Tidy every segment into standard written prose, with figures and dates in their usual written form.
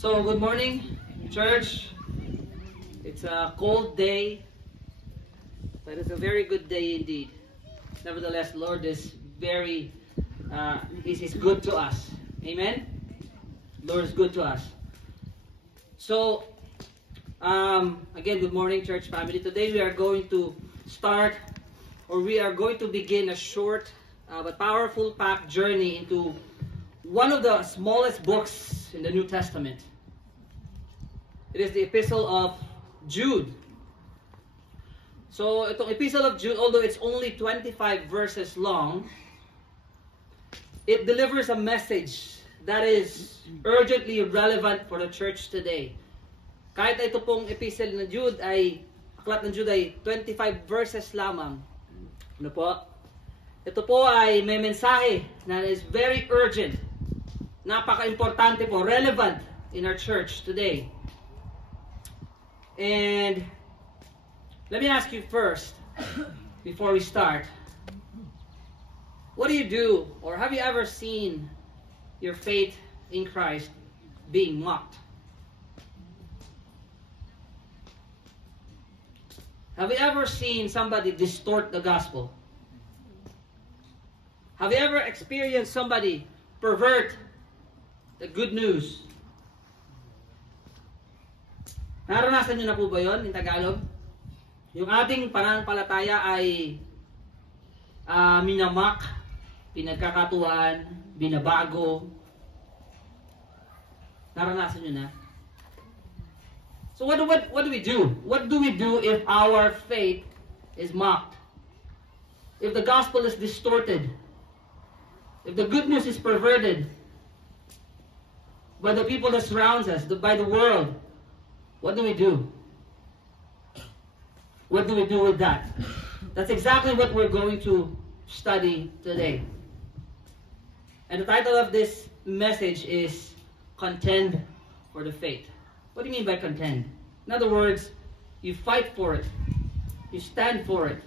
So, good morning, church. It's a cold day, but it's a very good day indeed. Nevertheless, Lord is very, He's good to us. Amen? Lord is good to us. So, again, good morning, church family. Today we are going to start, or we are going to begin a short but powerful packed journey into one of the smallest books in the New Testament. It is the Epistle of Jude. So, itong Epistle of Jude, although it's only 25 verses long, it delivers a message that is urgently relevant for the church today. Kahit ito pong Epistle ng Jude ay, aklat ng Jude ay 25 verses lamang. Ano po? Ito po ay may mensahe na is very urgent. Napaka-importante po, relevant in our church today. And let me ask you first, before we start, what do you do, or have you ever seen your faith in Christ being mocked? Have you ever seen somebody distort the gospel? Have you ever experienced somebody pervert the good news? Naranasan nyo na po ba yun in Tagalog? Yung ating pananampalataya ay minamak, pinagkakatuwaan, binabago. Naranasan nyo na? So what do we do? What do we do if our faith is mocked? If the gospel is distorted? If the good news is perverted by the people that surrounds us, by the world, what do we do? What do we do with that? That's exactly what we're going to study today. And the title of this message is Contend for the Faith. What do you mean by contend? In other words, you fight for it. You stand for it.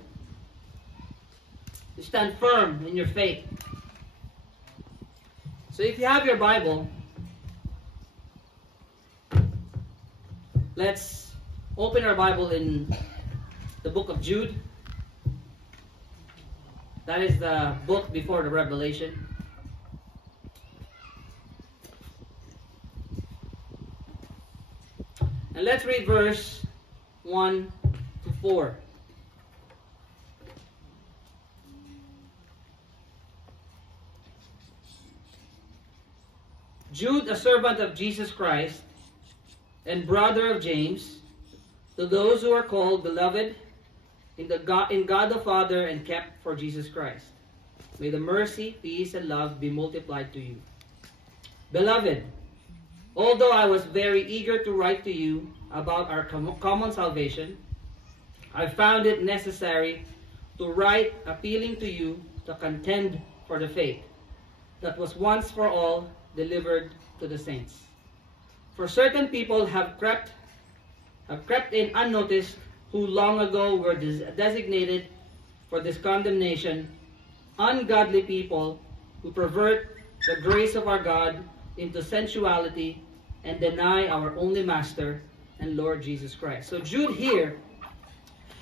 You stand firm in your faith. So if you have your Bible, let's open our Bible in the book of Jude. That is the book before the Revelation. And let's read verse 1 to 4. Jude, a servant of Jesus Christ, and brother of James, to those who are called beloved in God the Father and kept for Jesus Christ. May the mercy, peace, and love be multiplied to you. Beloved, although I was very eager to write to you about our common salvation, I found it necessary to write appealing to you to contend for the faith that was once for all delivered to the saints. For certain people have crept in unnoticed, who long ago were designated for this condemnation, ungodly people who pervert the grace of our God into sensuality and deny our only Master and Lord Jesus Christ. So Jude here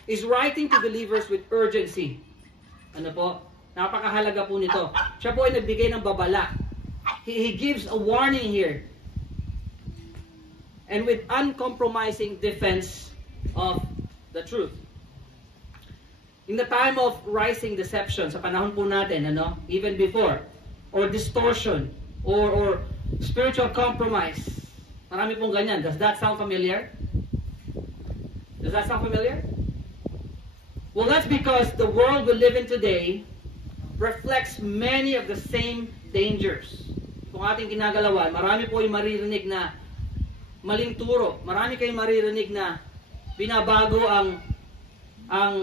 is writing to believers with urgency. Ano po? Napakahalaga po nito. Siya po ay nagbigay ng babala. He gives a warning here. And with uncompromising defense of the truth. In the time of rising deception, sa panahon po natin, even before, or distortion, or spiritual compromise, marami pong ganyan. Does that sound familiar? Does that sound familiar? Well, that's because the world we live in today reflects many of the same dangers. Kung ating ginagalawan, marami po yung maririnig na maling turo. Marami kayong maririnig na binabago ang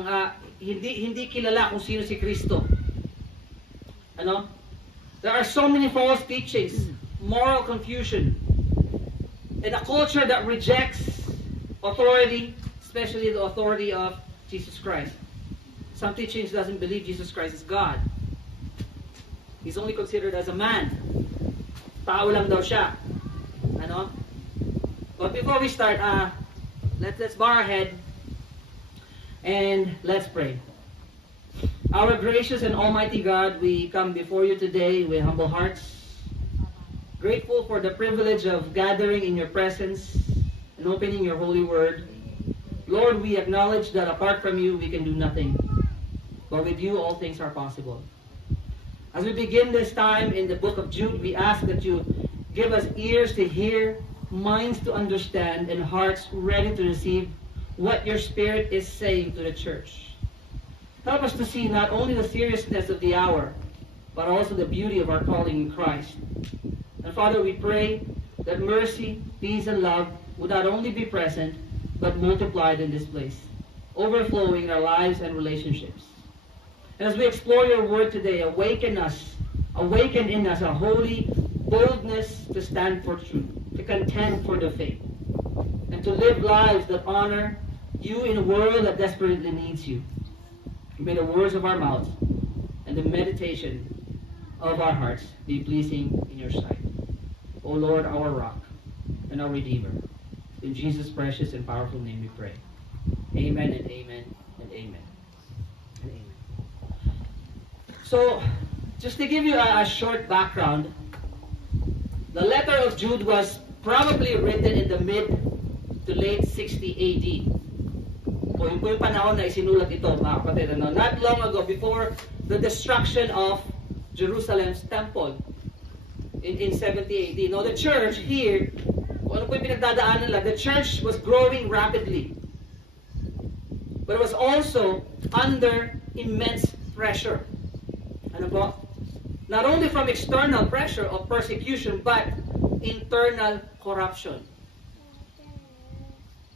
hindi kilala kung sino si Kristo. There are so many false teachings, moral confusion, and a culture that rejects authority, especially the authority of Jesus Christ. Some teachings doesn't believe Jesus Christ is God. He's only considered as a man. Tao lang daw siya. But before we start, let's bow our head and let's pray. Our gracious and almighty God, we come before you today with humble hearts, grateful for the privilege of gathering in your presence and opening your holy word. Lord, we acknowledge that apart from you, we can do nothing. But with you, all things are possible. As we begin this time in the book of Jude, we ask that you give us ears to hear, minds to understand, and hearts ready to receive what your Spirit is saying to the church. Help us to see not only the seriousness of the hour, but also the beauty of our calling in Christ. And Father, we pray that mercy, peace, and love would not only be present, but multiplied in this place, overflowing in our lives and relationships. And as we explore your word today, awaken in us a holy boldness to stand for truth, to contend for the faith, and to live lives that honor you in a world that desperately needs you. May the words of our mouths and the meditation of our hearts be pleasing in your sight. O Lord, our rock and our Redeemer. In Jesus' precious and powerful name we pray. Amen and amen and amen. And amen. So, just to give you a short background, the letter of Jude was probably written in the mid to late 60 AD. O yung po yung panahon na isinulat ito, mga kapatid. Not long ago, before the destruction of Jerusalem's temple in 70 AD. Now, the church here, ano po yung pinagdadaanan nila? The church was growing rapidly. But it was also under immense pressure. Ano po? Not only from external pressure of persecution, but internal corruption.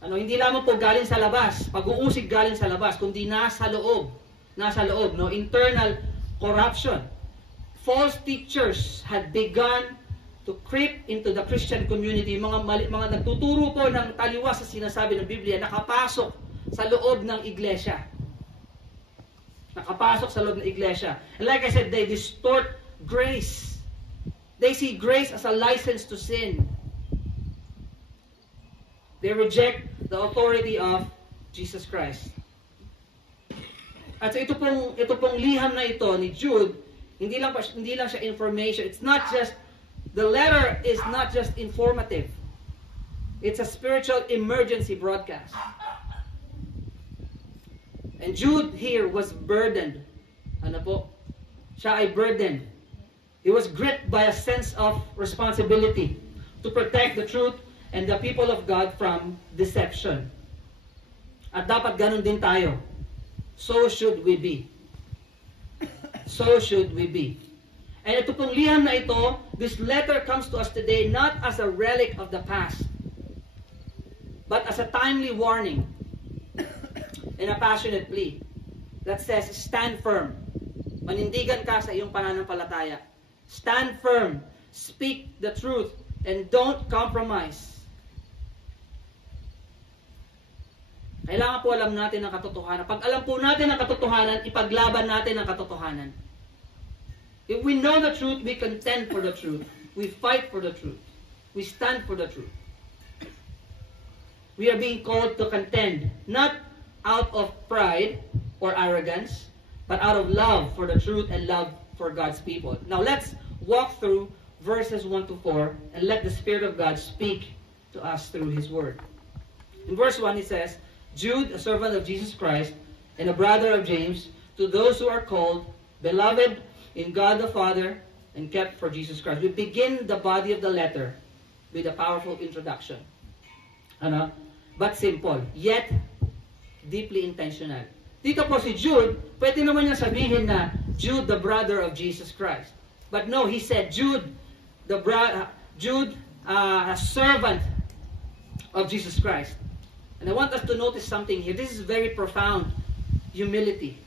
Ano, hindi lamang po galing sa labas, pag-uusig galing sa labas, kundi nasa loob, no? Internal corruption. False teachers had begun to creep into the Christian community. Mga nagtuturo po ng taliwas sa sinasabi ng Biblia, nakapasok sa loob ng iglesia. Nakapasok sa loob ng iglesia. And like I said, they distort grace. They see grace as a license to sin. They reject the authority of Jesus Christ. At so ito pong liham na ito ni Jude, hindi lang siya information. It's not just, the letter is not just informative. It's a spiritual emergency broadcast. And Jude here was burdened. Ano po? Siya ay burdened. He was gripped by a sense of responsibility to protect the truth and the people of God from deception. At dapat ganun din tayo. So should we be. So should we be. And ito pong liham na ito, this letter comes to us today not as a relic of the past, but as a timely warning and a passionate plea that says, stand firm. Manindigan ka sa iyong pananampalataya. Stand firm. Speak the truth. And don't compromise. Kailangan po alam natin ang katotohanan. Pag alam po natin ang katotohanan, ipaglaban natin ang katotohanan. If we know the truth, we contend for the truth. We fight for the truth. We stand for the truth. We are being called to contend, not out of pride or arrogance, but out of love for the truth and love for God's people. Now let's walk through verses 1 to 4 and let the Spirit of God speak to us through His Word. In verse 1 it says, Jude, a servant of Jesus Christ, and a brother of James, to those who are called, beloved in God the Father, and kept for Jesus Christ. We begin the body of the letter with a powerful introduction. But simple, yet deeply intentional. Dito po si Jude, pwede naman niya sabihin na Jude, the brother of Jesus Christ. But no, he said Jude, a servant of Jesus Christ. And I want us to notice something here. This is very profound. Humility.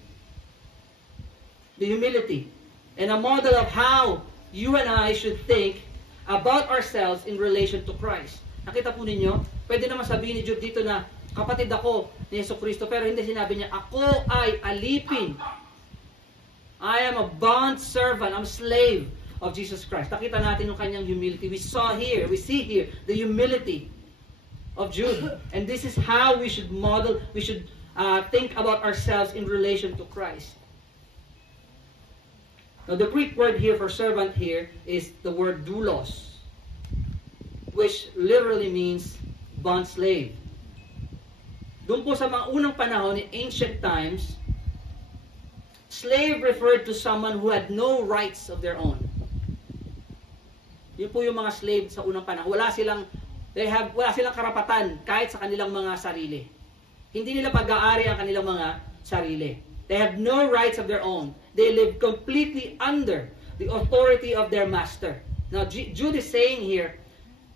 The humility. And a model of how you and I should think about ourselves in relation to Christ. Nakita po ninyo? Pwede naman sabihin ni Jude dito na, kapatid ako ni Jesucristo, pero hindi sinabi niya, ako ay alipin. I am a bond servant, I'm a slave of Jesus Christ. Nakita natin yung kanyang humility. We see here the humility of Jude. And this is how we should model, we should think about ourselves in relation to Christ. Now the Greek word here for servant here is the word doulos, which literally means bond slave. Doon po sa mga unang panahon in ancient times, slave referred to someone who had no rights of their own. Yun po yung mga slave sa unang panahon. Wala silang karapatan kahit sa kanilang mga sarili. Hindi nila pag-aari ang kanilang mga sarili. They have no rights of their own. They live completely under the authority of their master. Now Jude is saying here,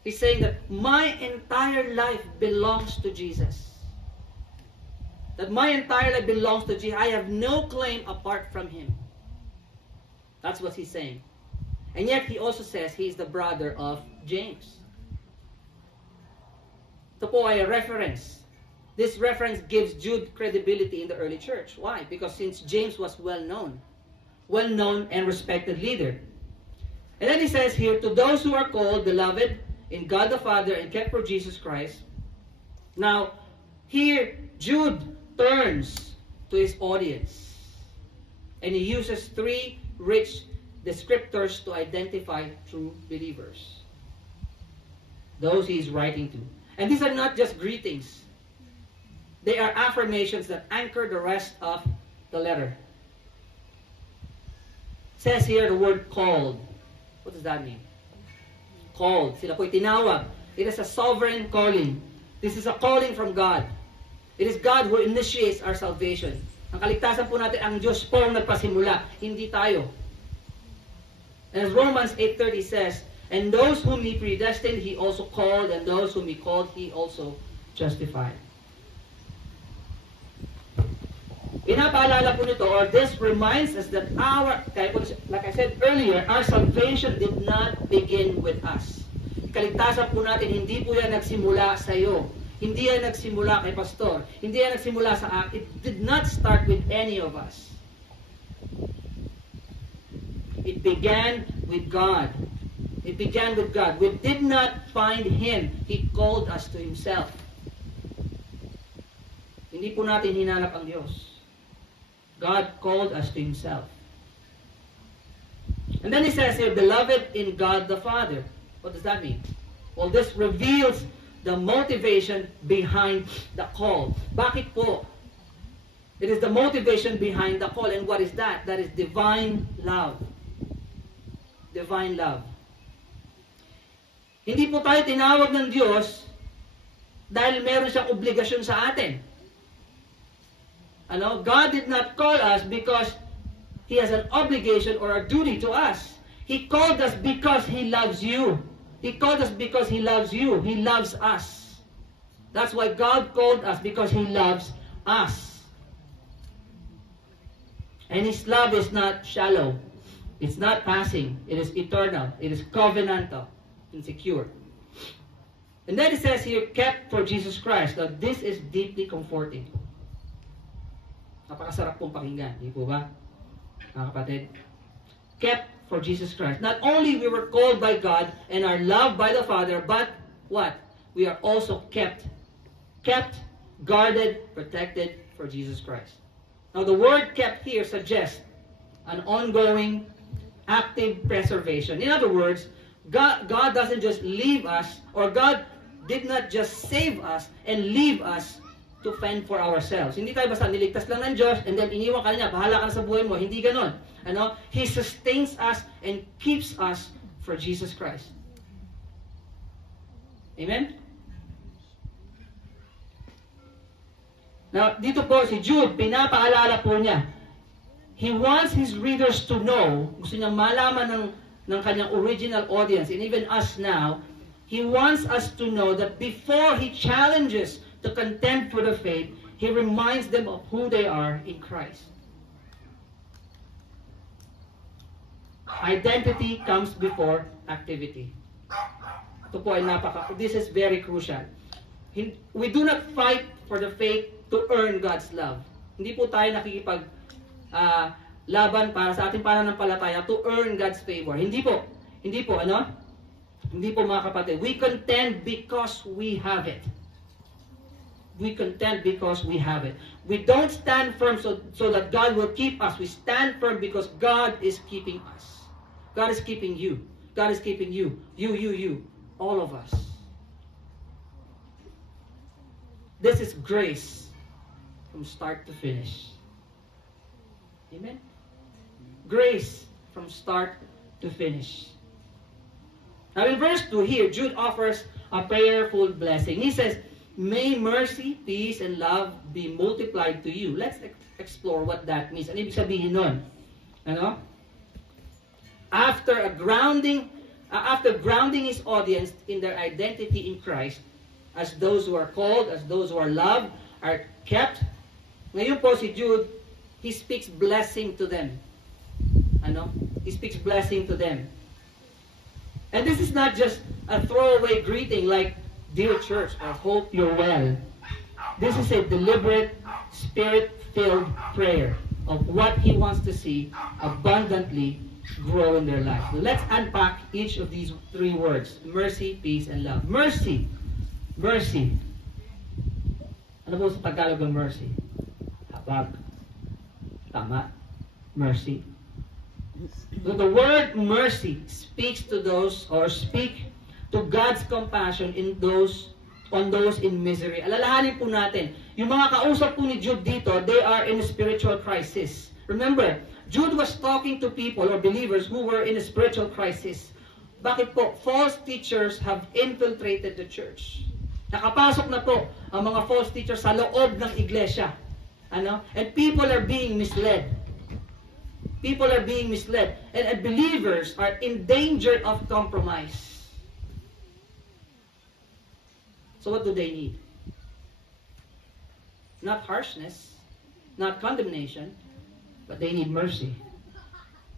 he's saying that my entire life belongs to Jesus. That my entire life belongs to Jesus. I have no claim apart from Him. That's what he's saying. And yet he also says he is the brother of James. Ito po ay a reference. This reference gives Jude credibility in the early church. Why? Because since James was well-known and respected leader. And then he says here, to those who are called, beloved, in God the Father, and kept for Jesus Christ. Now, here, Jude turns to his audience. And he uses three rich descriptors to identify true believers. Those he is writing to. And these are not just greetings. They are affirmations that anchor the rest of the letter. It says here the word called. What does that mean? Called. Sila po'y tinawag. It is a sovereign calling. This is a calling from God. It is God who initiates our salvation. Ang kaligtasan po natin, ang Diyos po ang nagpasimula, hindi tayo. And as Romans 8:30 says, and those whom He predestined, He also called, and those whom He called, He also justified. Pinapaalala po nito, or this reminds us that like I said earlier, our salvation did not begin with us. Kaligtasan po natin, hindi po yan nagsimula sa iyo. Hindi yan nagsimula kay pastor. Hindi yan nagsimula sa akin. It did not start with any of us. It began with God. It began with God. We did not find Him. He called us to Himself. Hindi po natin hinanap ang Diyos. God called us to Himself. And then he says here, beloved in God the Father. What does that mean? Well, this reveals the motivation behind the call. Bakit po? It is the motivation behind the call. And what is that? That is divine love. Divine love. Hindi po tayo tinawag ng Diyos dahil meron siyang obligasyon sa atin. God did not call us because He has an obligation or a duty to us. He called us because He loves you. He called us because He loves you. He loves us. That's why God called us, because He loves us. And His love is not shallow. It's not passing. It is eternal. It is covenantal and secure. And then it says here, kept for Jesus Christ. Now, this is deeply comforting. Napakasarap pong pakinggan. Hindi po ba, mga kapatid? Kept for Jesus Christ. Not only we were called by God and are loved by the Father, but what? We are also kept, guarded, protected for Jesus Christ. Now the word kept here suggests an ongoing, active preservation. In other words, God doesn't just leave us, or God did not just save us and leave us to fend for ourselves. Hindi tayo basta niligtas lang ng Diyos and then iniwan ka niya, bahala ka na sa buhay mo. Hindi ganon. He sustains us and keeps us for Jesus Christ. Amen? Now, dito po si Jude, pinapaalala po niya. He wants his readers to know, gusto niyang malaman ng kanyang original audience, and even us now, he wants us to know that before he challenges to contend for the faith, he reminds them of who they are in Christ. Identity comes before activity. Ito po ay this is very crucial. We do not fight for the faith to earn God's love. Hindi po tayo nakikipag laban para sa ating pananampalataya to earn God's favor. Hindi po. Hindi po, Hindi po, mga kapatid. We contend because we have it. we content because we have it. We don't stand firm so that God will keep us. We stand firm because God is keeping us. God is keeping you. God is keeping you. You. All of us. This is grace from start to finish. Amen? Grace from start to finish. Now in verse 2 here, Jude offers a prayerful blessing. He says, may mercy, peace, and love be multiplied to you. Let's explore what that means. Ano ibig sabihin nun? Ano? After grounding his audience in their identity in Christ, as those who are called, as those who are loved, are kept, ngayon po si Jude, he speaks blessing to them. Ano? He speaks blessing to them. And this is not just a throwaway greeting like, dear church, I hope you're well. This is a deliberate, spirit-filled prayer of what he wants to see abundantly grow in their life. Let's unpack each of these three words. Mercy, peace, and love. Mercy. Mercy. Ano po sa Tagalog ng mercy? Habag. Tama. Mercy. So the word mercy speaks to those, or speak to God's compassion on those in misery. Alalahanin po natin, yung mga kausap po ni Jude dito, they are in a spiritual crisis. Remember, Jude was talking to people or believers who were in a spiritual crisis. Bakit po? False teachers have infiltrated the church. Nakapasok na po ang mga false teachers sa loob ng iglesia. Ano? And people are being misled. People are being misled. And believers are in danger of compromise. So what do they need? Not harshness, not condemnation, but they need mercy.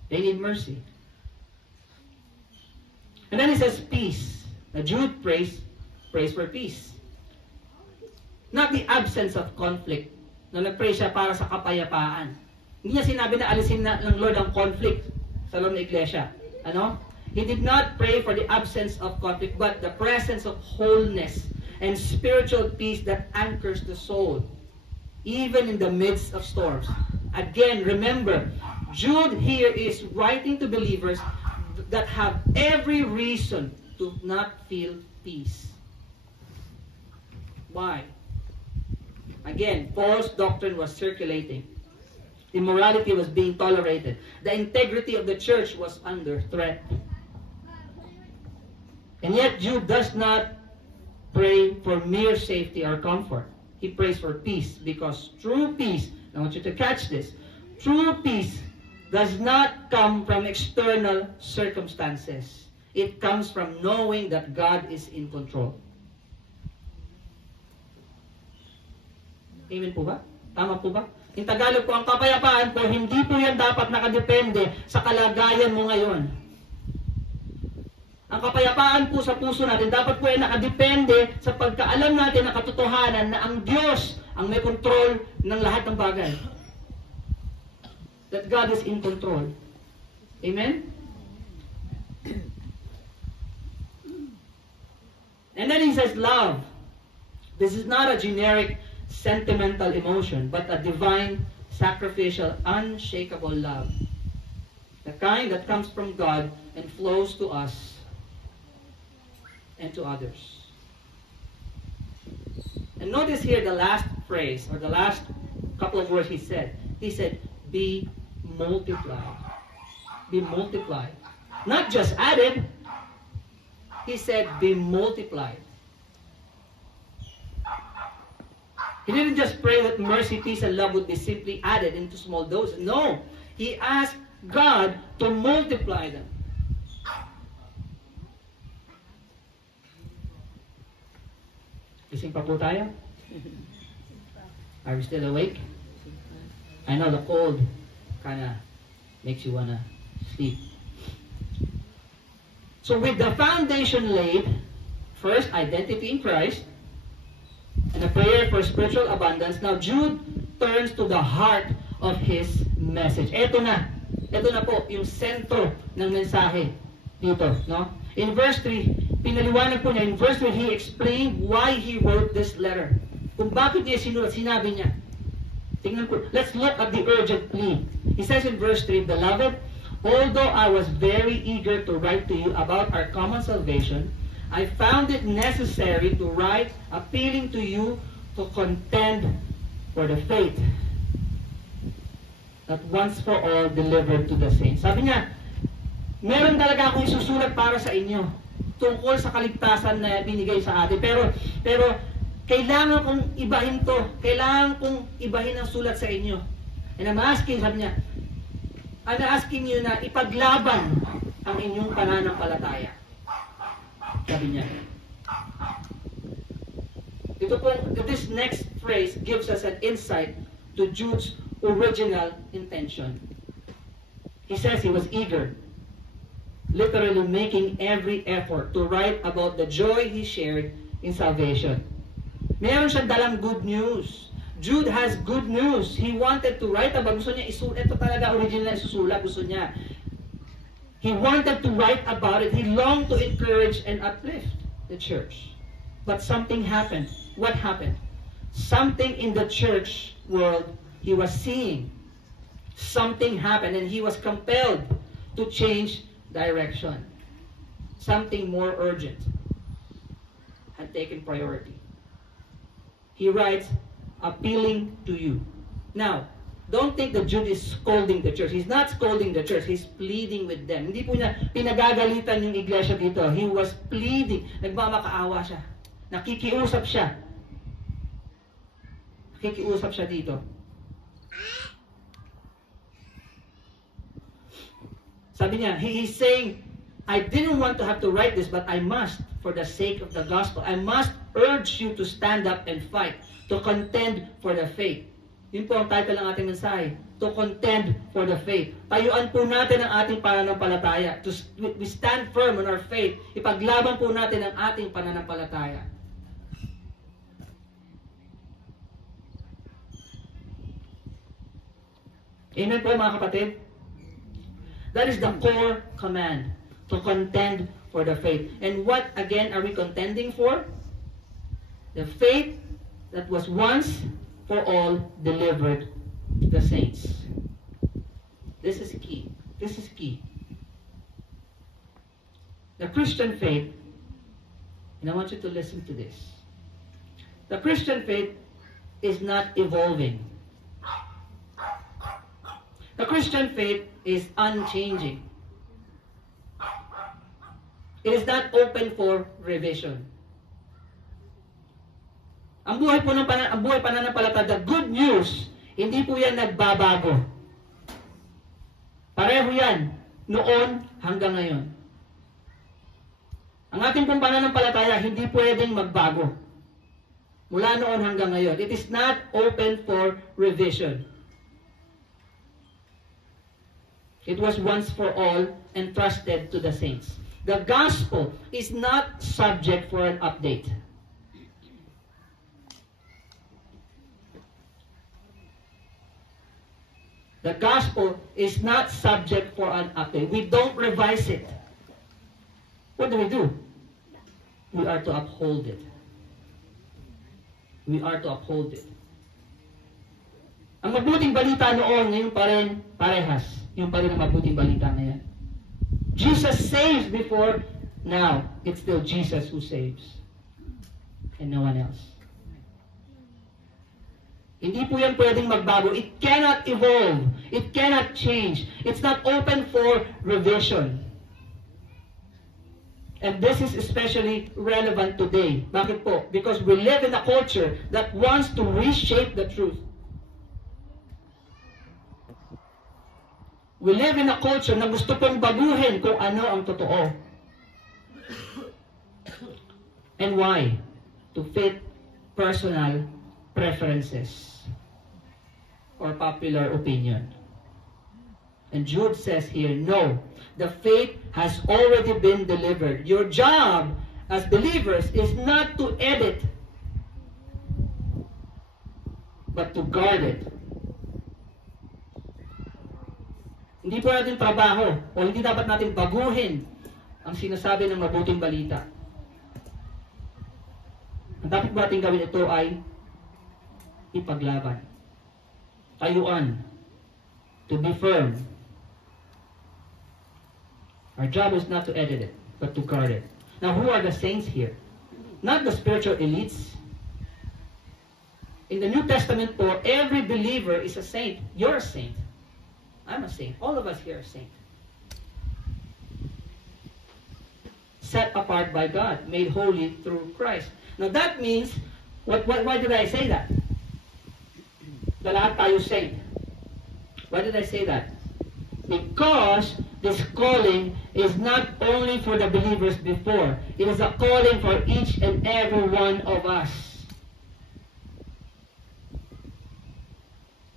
They need mercy. And then he says peace. Now Jude prays for peace. Not the absence of conflict. Na nagpray siya para sa kapayapaan. Hindi niya sinabi na alisin na ng Lord ang conflict sa loob ng iglesia. Ano? He did not pray for the absence of conflict, but the presence of wholeness and spiritual peace that anchors the soul, even in the midst of storms. Again, remember, Jude here is writing to believers that have every reason to not feel peace. Why? Again, false doctrine was circulating. Immorality was being tolerated. The integrity of the church was under threat. And yet Jude does not pray for mere safety or comfort. He prays for peace, because true peace, I want you to catch this, true peace does not come from external circumstances. It comes from knowing that God is in control. Amen po ba? Tama po ba? In Tagalog po, ang kapayapaan po, hindi po yan dapat nakadepende sa kalagayan mo ngayon. Ang kapayapaan po sa puso natin, dapat po yan nakadepende sa pagkaalam natin na katotohanan na ang Diyos ang may control ng lahat ng bagay. That God is in control. Amen? And then he says love. This is not a generic sentimental emotion, but a divine, sacrificial, unshakable love. The kind that comes from God and flows to us and to others. And notice here the last phrase, or the last couple of words he said. He said, be multiplied. Be multiplied. Not just added. He said, be multiplied. He didn't just pray that mercy, peace, and love would be simply added into small doses. No. He asked God to multiply them. Gising pa po tayo? Are we still awake? I know the cold kind of makes you want to sleep. So with the foundation laid, first, identity in Christ, and a prayer for spiritual abundance, now Jude turns to the heart of his message. Ito na po yung sentro ng mensahe dito, no? In verse 3, pinaliwanag po niya, in verse 3, he explained why he wrote this letter. Kung bakit niya sinulat, sinabi niya. Tingnan ko. Let's look at the urgent plea. He says in verse 3, Beloved, although I was very eager to write to you about our common salvation, I found it necessary to write appealing to you to contend for the faith that once for all delivered to the saints. Sabi niya, meron talaga akong isusulat para sa inyo tungkol sa kaligtasan na binigay sa atin. Pero kailangan kong ibahin to. Kailangan kong ibahin ang sulat sa inyo. And I'm asking, sabi niya, I'm asking you na ipaglaban ang inyong pananampalataya. Sabi niya. This next phrase gives us an insight to Jude's original intention. He says he was eager, literally making every effort to write about the joy he shared in salvation. Meron siyang dalang good news. Jude has good news. He wanted to write about, gusto niya ito talaga original na isusulat, gusto niya. He wanted to write about it. He longed to encourage and uplift the church. But something happened. What happened? Something in the church world he was seeing. Something happened and he was compelled to change direction. Something more urgent had taken priority. He writes, appealing to you. Now, don't think that Jude is scolding the church. He's not scolding the church. He's pleading with them. Hindi po niya pinagagalitan yung iglesia dito. He was pleading. Nagmamakaawa siya. Nakikiusap siya. Nakikiusap siya dito. Sabi niya, he is saying, I didn't want to have to write this, but I must for the sake of the gospel. I must urge you to stand up and fight, to contend for the faith. Yun po ang title ng ating mensahe, to contend for the faith. Tayuan po natin ang ating pananampalataya. We stand firm on our faith. Ipaglaban po natin ang ating pananampalataya. Amen po mga kapatid? That is the core command, to contend for the faith. And what again are we contending for? The faith that was once for all delivered to the saints. This is key. This is key. The Christian faith, and I want you to listen to this. The Christian faith is not evolving. The Christian faith is unchanging. It is not open for revision. Ang buhay pananampalataya, the good news, hindi po yan nagbabago. Pareho yan, noon hanggang ngayon. Ang ating pong pananampalataya, hindi pwedeng magbago. Mula noon hanggang ngayon. It is not open for revision. It was once for all entrusted to the saints. The gospel is not subject for an update. The gospel is not subject for an update. We don't revise it. What do? We are to uphold it. We are to uphold it. Ang mabuting balita noon, ngayon pa rin parehas. Yung pa rin ang mabuting balita na yan. Jesus saves before, now it's still Jesus who saves. And no one else. Hindi po yan pwedeng magbago. It cannot evolve. It cannot change. It's not open for revision. And this is especially relevant today. Bakit po? Because we live in a culture that wants to reshape the truth. We live in a culture na gusto pong baguhin kung ano ang totoo. And why? To fit personal preferences or popular opinion. And Jude says here, no, the faith has already been delivered. Your job as believers is not to edit, but to guard it. Hindi po natin trabaho o hindi dapat natin baguhin ang sinasabi ng mabuting balita. Ang dapat natin gawin ito ay ipaglaban. Tayuan. To be firm. Our job is not to edit it, but to guard it. Now, who are the saints here? Not the spiritual elites. In the New Testament po, every believer is a saint. You're a saint. I'm a saint. All of us here are saints. Set apart by God, made holy through Christ. Now that means, why did I say that? Na lahat tayo saint. Why did I say that? Because this calling is not only for the believers before. It is a calling for each and every one of us.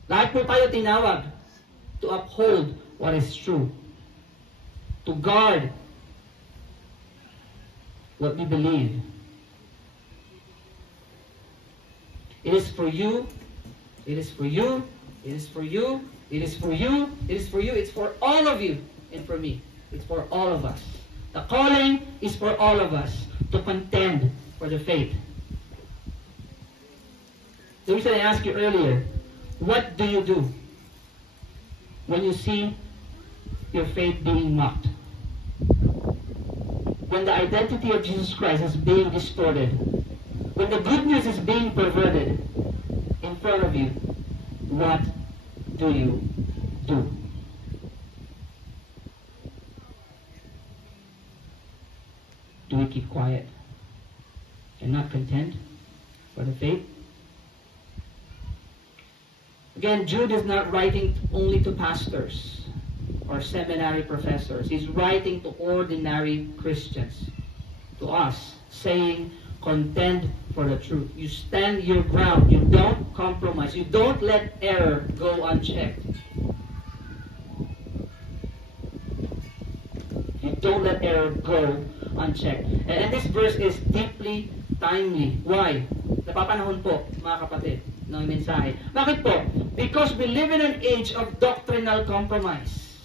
Lahat po tayo tinawag to uphold what is true. To guard what we believe. It is for you. It is for you. It is for you. It is for you. It is for you. It's for all of you. And for me. It's for all of us. The calling is for all of us to contend for the faith. The reason I asked you earlier, what do you do when you see your faith being mocked? When the identity of Jesus Christ is being distorted, when the good news is being perverted in front of you, what do you do? Do we keep quiet and not contend for the faith? Again, Jude is not writing only to pastors or seminary professors. He's writing to ordinary Christians, to us, saying, contend for the truth. You stand your ground. You don't compromise. You don't let error go unchecked. You don't let error go unchecked. And this verse is deeply timely. Why? Napapanahon po, mga kapatid, ng mensahe. Bakit po? Because we live in an age of doctrinal compromise.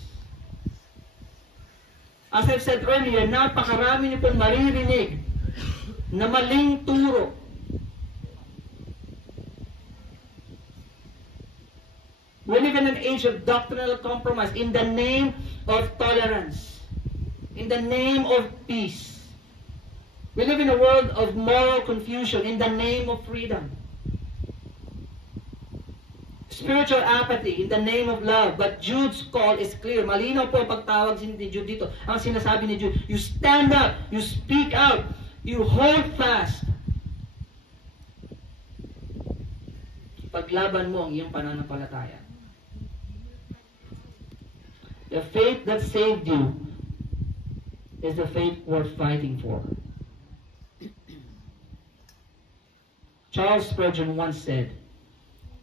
As I've said earlier, napakarami niyo pong maririnig na maling turo. We live in an age of doctrinal compromise in the name of tolerance, in the name of peace. We live in a world of moral confusion in the name of freedom. Spiritual apathy in the name of love. But Jude's call is clear. Malinaw po pagtawag ni Jude dito. Ang sinasabi ni Jude, you stand up, you speak out, you hold fast. Paglaban mo ang iyong pananampalataya. The faith that saved you is the faith worth fighting for. Charles Spurgeon once said,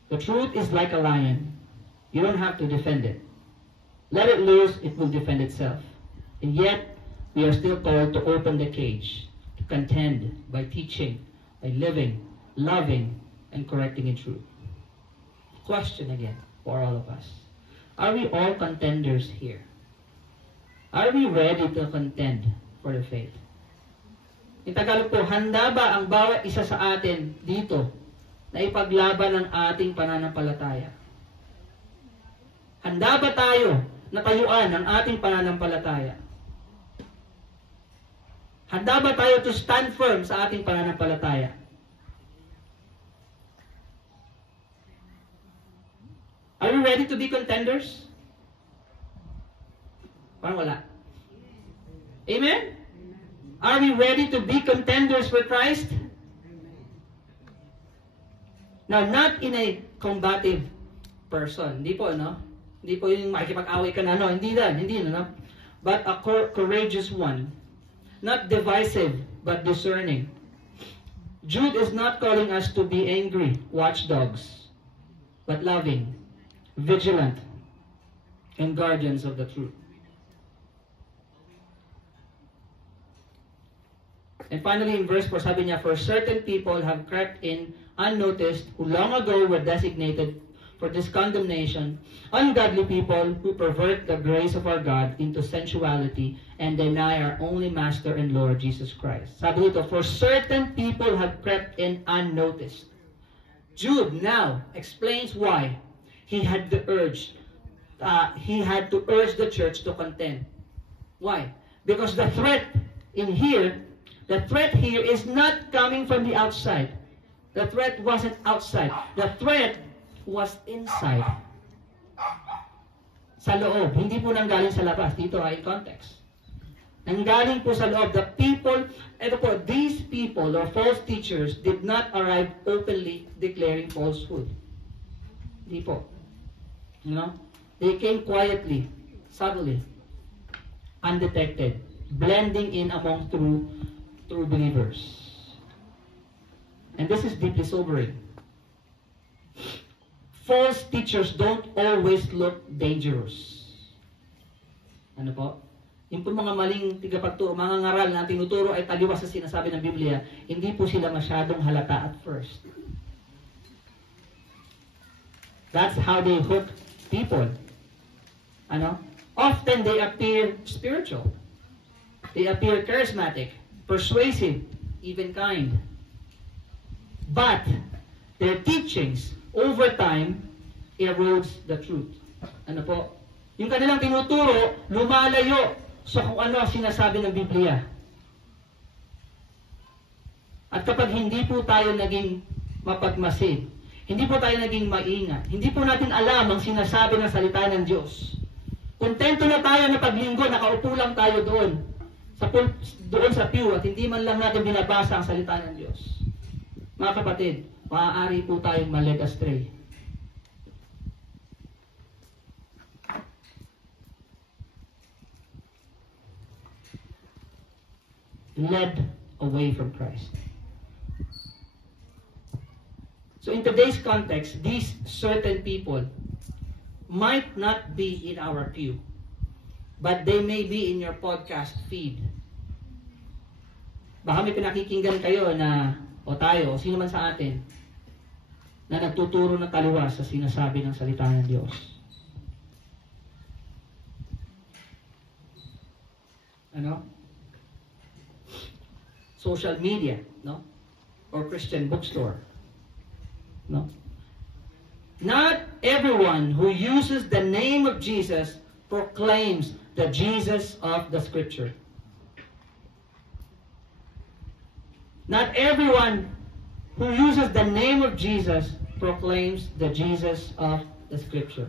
the truth is like a lion. You don't have to defend it. Let it loose, it will defend itself. And yet, we are still called to open the cage, to contend by teaching, by living, loving, and correcting in truth. Question again for all of us. Are we all contenders here? Are we ready to contend for the faith? In Tagalog po, handa ba ang bawat isa sa atin dito na ipaglaban ang ating pananampalataya? Handa ba tayo na tayuan ang ating pananampalataya? Handa ba tayo to stand firm sa ating pananampalataya? Are we ready to be contenders? Parang wala. Amen? Are we ready to be contenders for Christ? Now, not in a combative person. Hindi po, no? Hindi po yung makikipag-away ka na, no? Hindi na, no? But a courageous one. Not divisive, but discerning. Jude is not calling us to be angry watchdogs, but loving, vigilant, and guardians of the truth. And finally, in verse 4, sabi niya, for certain people have crept in unnoticed, who long ago were designated for this condemnation, ungodly people who pervert the grace of our God into sensuality and deny our only Master and Lord, Jesus Christ. Sabi nito, for certain people have crept in unnoticed. Jude now explains why he had to urge the church to contend. Why? Because the threat here is not coming from the outside. The threat wasn't outside. The threat was inside. Sa loob. Hindi po nanggaling sa labas. Dito in context. Nanggaling po sa loob. The people, these people or false teachers did not arrive openly declaring falsehood. Hindi po. You know? They came quietly, subtly, undetected, blending in among true believers. And this is deeply sobering. False teachers don't always look dangerous. Ano po? Yung po mga maling tigapagturo, mga ngaral na tinuturo ay taliwas sa sinasabi ng Biblia, hindi po sila masyadong halata at first. That's how they hook people. Ano? Often they appear spiritual. They appear charismatic, persuasive, even kind. But their teachings over time erodes the truth. Ano po? Yung kanilang tinuturo, lumalayo sa kung ano sinasabi ng Biblia. At kapag hindi po tayo naging mapagmasid, hindi po tayo naging maingat, hindi po natin alam ang sinasabi ng salita ng Diyos, kontento na tayo na paglinggo, nakaupo lang tayo doon sa pew at hindi man lang natin binabasa ang salita ng Diyos. Mga kapatid, maaari po tayong ma-led astray. Led away from Christ. So in today's context, these certain people might not be in our pew, but they may be in your podcast feed. Baka may pinakikinggan kayo na, o tayo, o sino man sa atin, na nagtuturo ng taliwas sa sinasabi ng salita ng Diyos. Ano? Social media, no? Or Christian bookstore. No? Not everyone who uses the name of Jesus proclaims the Jesus of the Scripture. Not everyone who uses the name of Jesus proclaims the Jesus of the Scripture.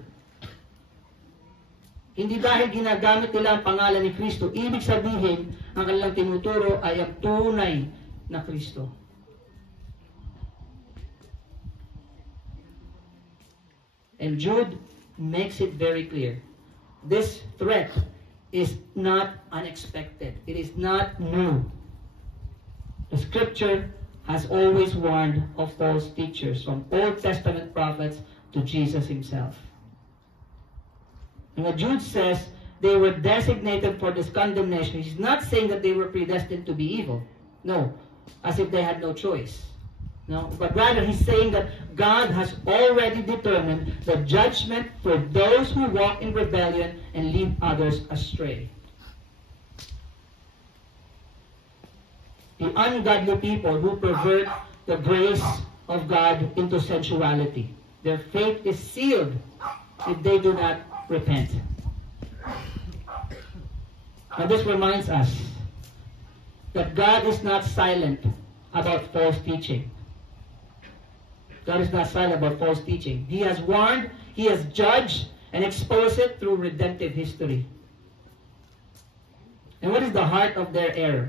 Hindi dahil ginagamit nila ang pangalan ni Kristo, ibig sabihin, ang kanilang tinuturo ay ang tunay na Kristo. And Jude makes it very clear. This threat is not unexpected. It is not new. The Scripture has always warned of false teachers, from Old Testament prophets to Jesus himself. And what Jude says, they were designated for this condemnation. He's not saying that they were predestined to be evil. No, as if they had no choice. No, but rather he's saying that God has already determined the judgment for those who walk in rebellion and lead others astray. The ungodly people who pervert the grace of God into sensuality, their fate is sealed if they do not repent. Now this reminds us that God is not silent about false teaching. God is not silent about false teaching. He has warned, He has judged, and exposed it through redemptive history. And what is the heart of their error?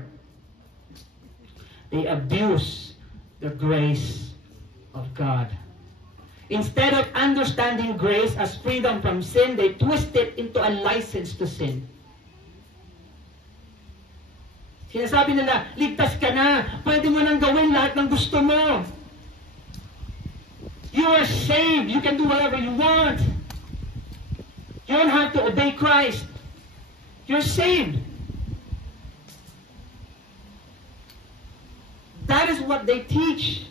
They abuse the grace of God. Instead of understanding grace as freedom from sin, they twist it into a license to sin. Sinasabi nila, ligtas ka na, pwede mo nang gawin lahat ng gusto mo. You are saved. You can do whatever you want. You don't have to obey Christ. You're saved. That is what they teach.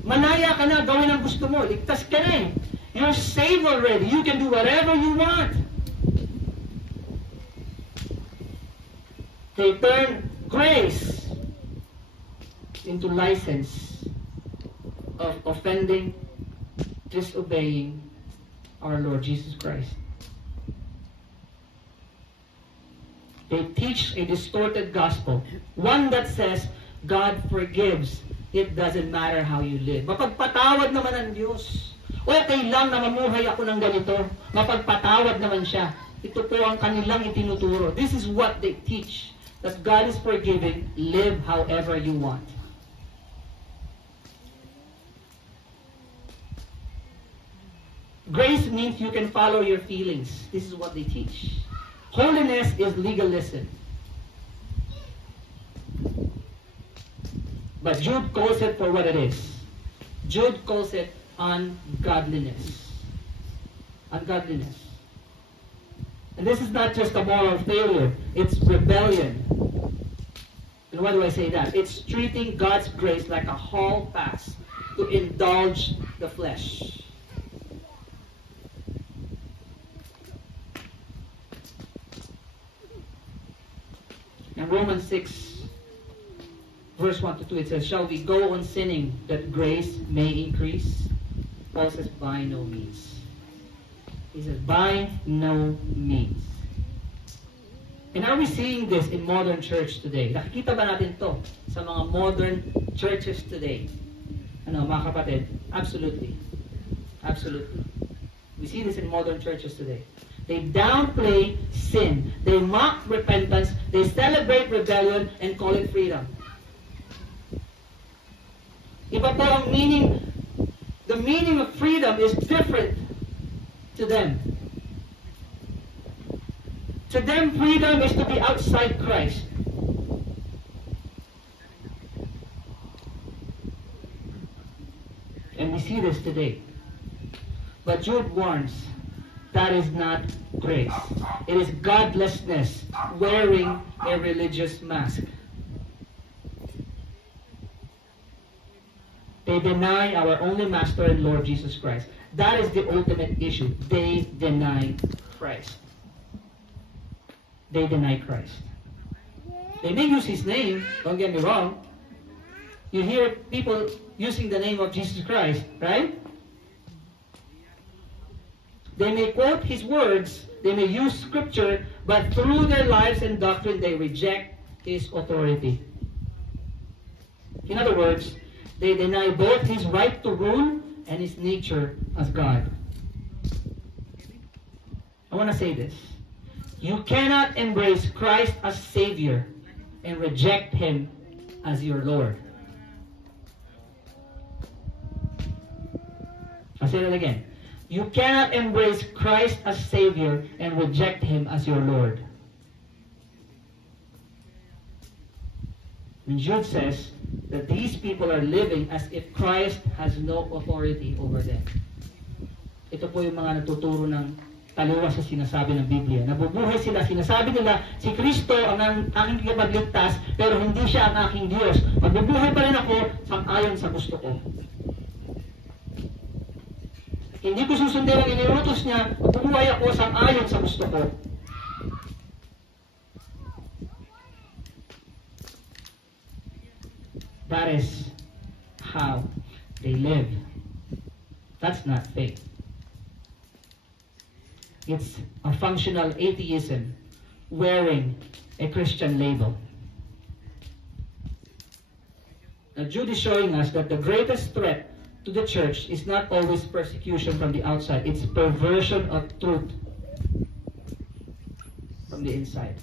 Malaya ka na, gawin ang gusto mo. Ligtas ka na eh. You're saved already. You can do whatever you want. They turn grace into license. of offending, disobeying our Lord Jesus Christ. They teach a distorted gospel, one that says God forgives. It doesn't matter how you live. Mapagpatawad naman ang Diyos. Okay lang na mamuhay ako ng ganito. Mapagpatawad naman siya. Ito po ang kanilang itinuturo. This is what they teach. That God is forgiving. Live however you want. Grace means you can follow your feelings. This is what they teach. Holiness is legalism. But Jude calls it for what it is. Jude calls it ungodliness. Ungodliness. And this is not just a moral failure. It's rebellion. And why do I say that? It's treating God's grace like a hall pass to indulge the flesh. In Romans 6, verse 1 to 2, it says, shall we go on sinning that grace may increase? Paul says, by no means. He says, by no means. And are we seeing this in modern church today? Nakikita ba natin to sa mga modern churches today? Ano, mga kapatid? Absolutely. Absolutely. We see this in modern churches today. They downplay sin. They mock repentance. They celebrate rebellion and call it freedom. Iba po ang meaning. The meaning of freedom is different to them. To them, freedom is to be outside Christ. And we see this today. But Jude warns, that is not grace. It is godlessness, wearing a religious mask. They deny our only Master and Lord Jesus Christ. That is the ultimate issue. They deny Christ. They deny Christ. They may use His name, don't get me wrong. You hear people using the name of Jesus Christ, right? They may quote His words, they may use Scripture, but through their lives and doctrine, they reject His authority. In other words, they deny both His right to rule and His nature as God. I want to say this. You cannot embrace Christ as Savior and reject Him as your Lord. I'll say that again. You cannot embrace Christ as Savior and reject Him as your Lord. And Jude says that these people are living as if Christ has no authority over them. Ito po yung mga natuturo ng taliwas sa sinasabi ng Biblia. Nabubuhay sila, sinasabi nila, si Kristo ang aking kapagligtas, pero hindi Siya ang aking Diyos. Magbubuhay pa rin ako sang-ayon sa gusto ko. Hindi ko susundin ang iniutos niya, magbubuhay ako sang-ayon sa gusto ko. That is how they live. That's not faith. It's a functional atheism wearing a Christian label. Now, Jude is showing us that the greatest threat to the church is not always persecution from the outside. It's perversion of truth from the inside.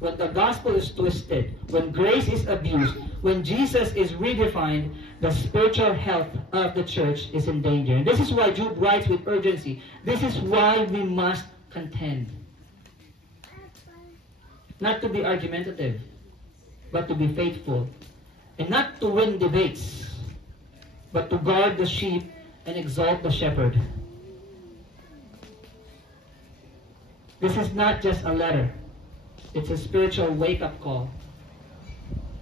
When the gospel is twisted, when grace is abused, when Jesus is redefined, the spiritual health of the church is in danger. And this is why Jude writes with urgency. This is why we must contend. Not to be argumentative, but to be faithful. And not to win debates, but to guard the sheep and exalt the shepherd. This is not just a letter. It's a spiritual wake-up call.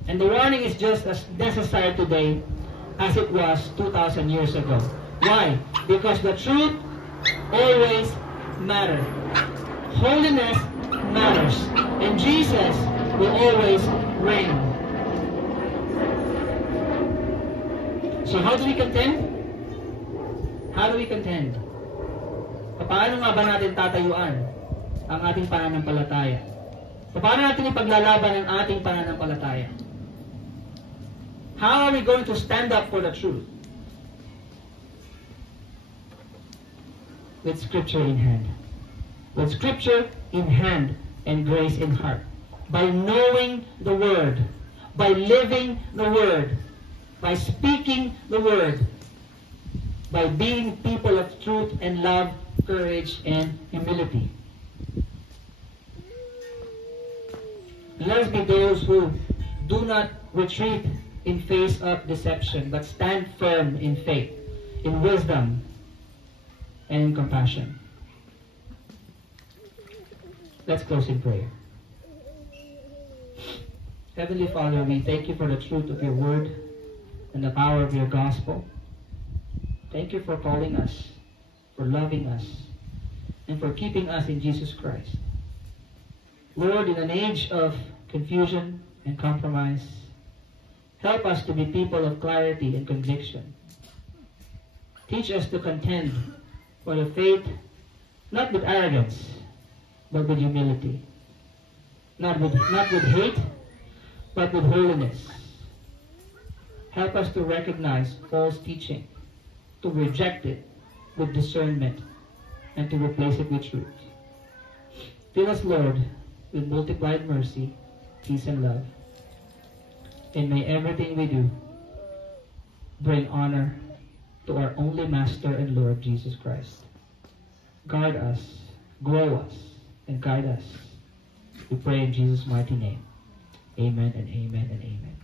And the warning is just as necessary today as it was 2,000 years ago. Why? Because the truth always matters. Holiness matters. And Jesus will always reign. So how do we contend? How do we contend? Paano nga ba natin tatayuan ang ating pananampalataya? Paano natin ipaglalaban ang ating pananampalataya? How are we going to stand up for the truth? With Scripture in hand. With Scripture in hand and grace in heart. By knowing the Word. By living the Word. By speaking the Word. By being people of truth and love, courage, and humility. Let us be those who do not retreat in face of deception, but stand firm in faith, in wisdom, and in compassion. Let's close in prayer. Heavenly Father, we thank you for the truth of your word and the power of your gospel. Thank you for calling us, for loving us, and for keeping us in Jesus Christ. Lord, in an age of confusion and compromise, help us to be people of clarity and conviction. Teach us to contend for the faith, not with arrogance, but with humility. Not with hate, but with holiness. Help us to recognize false teaching, to reject it with discernment, and to replace it with truth. Fill us, Lord, with multiplied mercy, peace, and love. And may everything we do bring honor to our only Master and Lord, Jesus Christ. Guard us, grow us, and guide us. We pray in Jesus' mighty name. Amen and amen and amen.